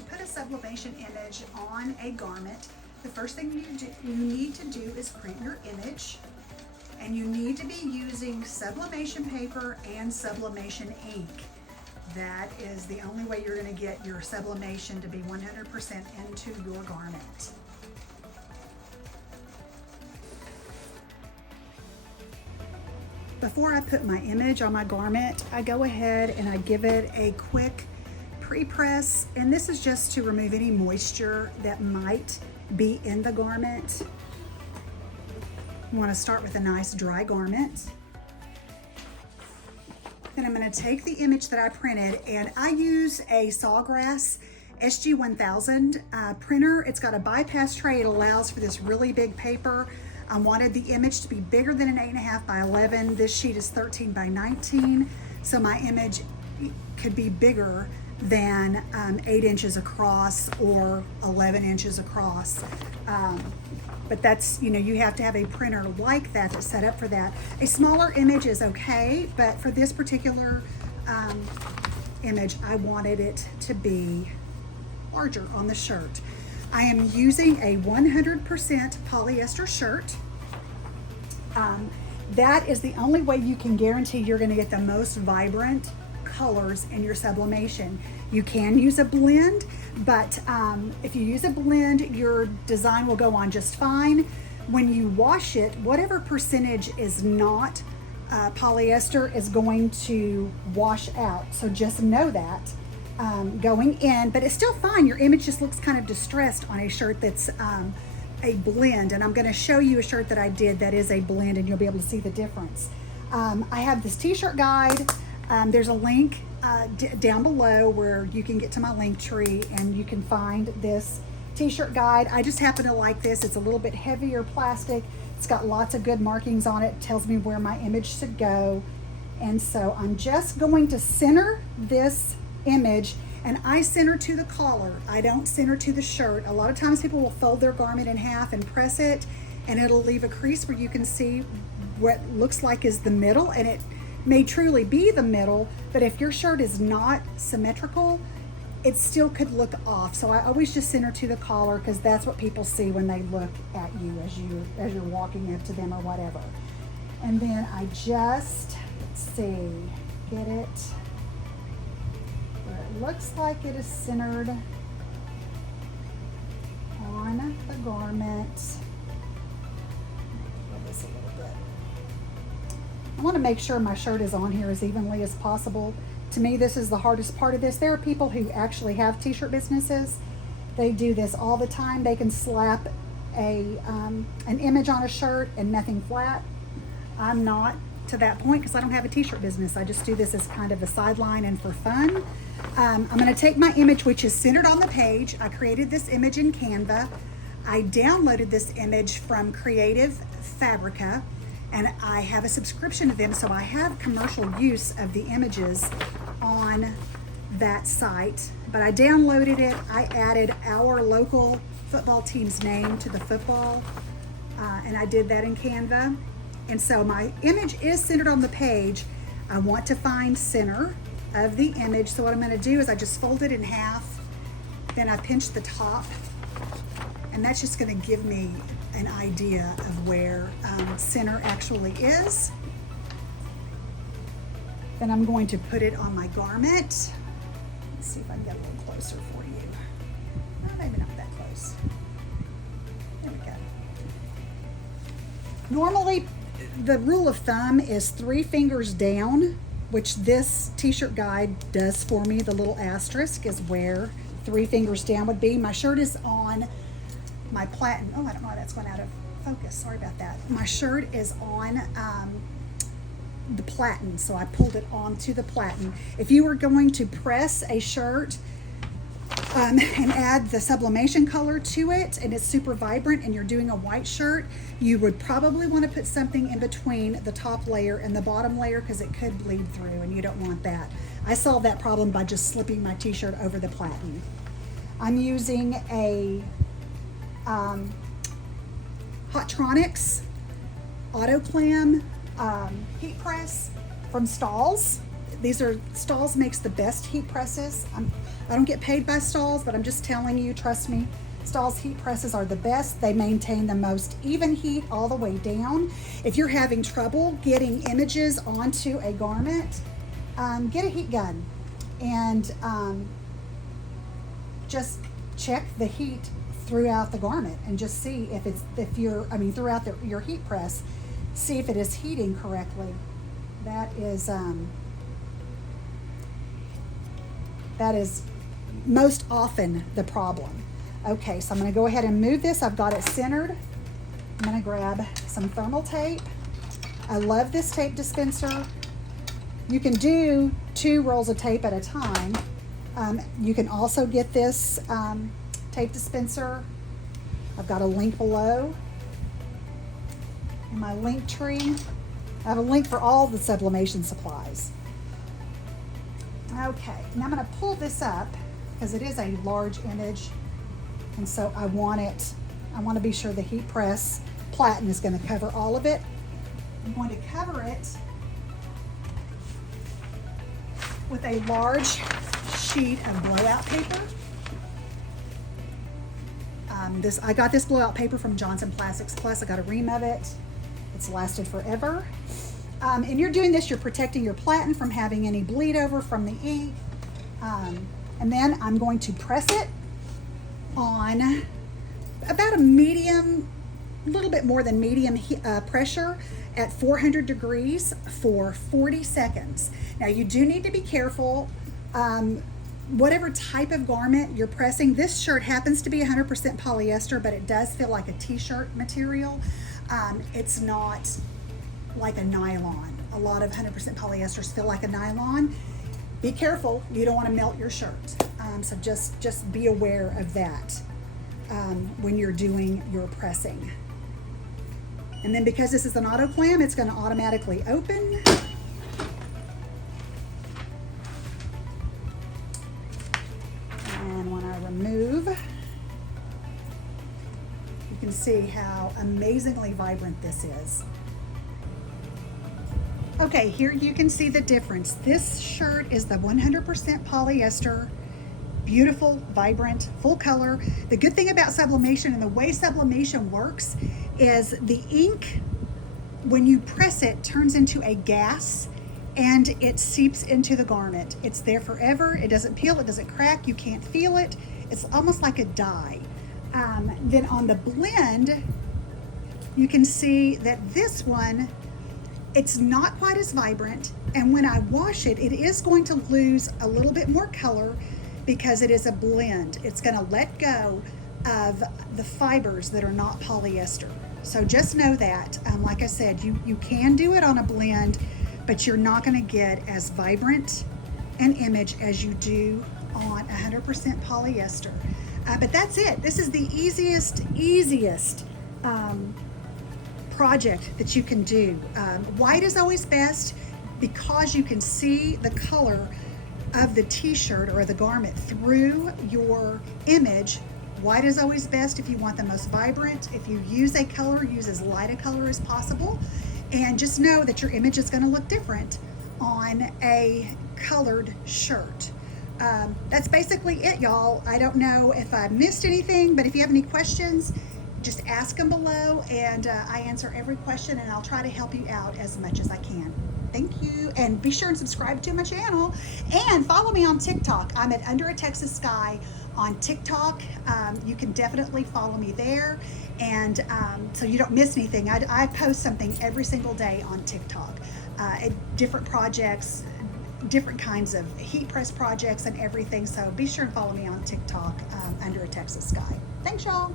to put a sublimation image on a garment, the first thing you need to do is print your image. And you need to be using sublimation paper and sublimation ink. That is the only way you're going to get your sublimation to be 100% into your garment. Before I put my image on my garment, I go ahead and I give it a quick pre-press, and this is just to remove any moisture that might be in the garment. You want to start with a nice dry garment. Then I'm going to take the image that I printed, and I use a Sawgrass SG1000 printer. It's got a bypass tray. It allows for this really big paper. I wanted the image to be bigger than an 8.5 by 11. This sheet is 13 by 19, so my image could be bigger than 8 inches across or 11 inches across. But that's, you know, you have to have a printer like that to set up for that. A smaller image is okay, but for this particular image, I wanted it to be larger on the shirt. I am using a 100% polyester shirt. That is the only way you can guarantee you're going to get the most vibrant colors in your sublimation. You can use a blend, but if you use a blend, your design will go on just fine. When you wash it, whatever percentage is not polyester is going to wash out. So just know that going in, but it's still fine. Your image just looks kind of distressed on a shirt that's a blend, and I'm going to show you a shirt that I did that is a blend, and you'll be able to see the difference. I have this t-shirt guide. There's a link down below where you can get to my link tree and you can find this t-shirt guide. I just happen to like this. It's a little bit heavier plastic. It's got lots of good markings on it. It tells me where my image should go. And so I'm just going to center this image, and I center to the collar. I don't center to the shirt. A lot of times people will fold their garment in half and press it, and it'll leave a crease where you can see what looks like is the middle, and it may truly be the middle, but if your shirt is not symmetrical, it still could look off. So I always just center to the collar, because that's what people see when they look at you as you're walking up to them or whatever. And then I just, let's see, get it where it looks like it is centered on the garment. This a little bit. I want to make sure my shirt is on here as evenly as possible. To me, this is the hardest part of this. There are people who actually have t-shirt businesses. They do this all the time. They can slap an image on a shirt and nothing flat. I'm not to that point because I don't have a t-shirt business. I just do this as kind of a sideline and for fun. I'm going to take my image, which is centered on the page. I created this image in Canva. I downloaded this image from Creative Fabrica, and I have a subscription to them, so I have commercial use of the images on that site. But I downloaded it. I added our local football team's name to the football, and I did that in Canva. And so my image is centered on the page. I want to find center of the image. So what I'm going to do is I just fold it in half, then I pinch the top, and that's just going to give me an idea of where center actually is. Then I'm going to put it on my garment. Let's see if I can get a little closer for you. No, maybe not that close. There we go. Normally, the rule of thumb is 3 fingers down, which this t-shirt guide does for me. The little asterisk is where 3 fingers down would be. My shirt is on my platen. Oh, I don't know why that's going out of focus. Sorry about that. My shirt is on the platen, so I pulled it onto the platen. If you were going to press a shirt and add the sublimation color to it, and it's super vibrant, and you're doing a white shirt, you would probably want to put something in between the top layer and the bottom layer, because it could bleed through, and you don't want that. I solved that problem by just slipping my t-shirt over the platen. I'm using a Hotronics autoclam heat press from Stahl's. Stahls makes the best heat presses. I don't get paid by Stahls, but I'm just telling you, trust me, Stahls heat presses are the best. They maintain the most even heat all the way down. If you're having trouble getting images onto a garment, get a heat gun and just check the heat throughout the garment and just see throughout your heat press, see if it is heating correctly. That is most often the problem. Okay, so I'm going to go ahead and move this. I've got it centered. I'm going to grab some thermal tape. I love this tape dispenser. You can do 2 rolls of tape at a time. You can also get this tape dispenser. I've got a link below in my link tree. I have a link for all the sublimation supplies. Okay, now I'm going to pull this up because it is a large image, and so I want to be sure the heat press platen is going to cover all of it. I'm going to cover it with a large sheet of blowout paper. I got this blowout paper from Johnson Plastics Plus. I got a ream of it. It's lasted forever. And you're doing this, you're protecting your platen from having any bleed over from the ink. And then I'm going to press it on about a medium, a little bit more than medium pressure at 400 degrees for 40 seconds. Now you do need to be careful. Whatever type of garment you're pressing, this shirt happens to be 100% polyester, but it does feel like a t-shirt material. It's not like a nylon. A lot of 100% polyesters feel like a nylon. Be careful, you don't want to melt your shirt. So just be aware of that when you're doing your pressing. And then because this is an autoclam, it's going to automatically open. And when I remove, you can see how amazingly vibrant this is. Okay, here you can see the difference. This shirt is the 100% polyester, beautiful, vibrant, full color. The good thing about sublimation and the way sublimation works is the ink, when you press it, turns into a gas and it seeps into the garment. It's there forever. It doesn't peel, it doesn't crack, you can't feel it. It's almost like a dye. Then on the blend, you can see that this one, it's not quite as vibrant, and when I wash it, it is going to lose a little bit more color because it is a blend. It's going to let go of the fibers that are not polyester. So just know that, like I said, you can do it on a blend, but you're not going to get as vibrant an image as you do on 100% polyester. But that's it. This is the easiest project that you can do. White is always best because you can see the color of the t-shirt or the garment through your image. White is always best if you want the most vibrant. If you use a color, use as light a color as possible, and just know that your image is going to look different on a colored shirt. That's basically it, y'all. I don't know if I missed anything, but if you have any questions, just ask them below, and I answer every question, and I'll try to help you out as much as I can. Thank you, and be sure and subscribe to my channel, and follow me on TikTok. I'm at Under a Texas Sky on TikTok. You can definitely follow me there, and so you don't miss anything. I post something every single day on TikTok, different projects, different kinds of heat press projects and everything, so be sure and follow me on TikTok, Under a Texas Sky. Thanks, y'all.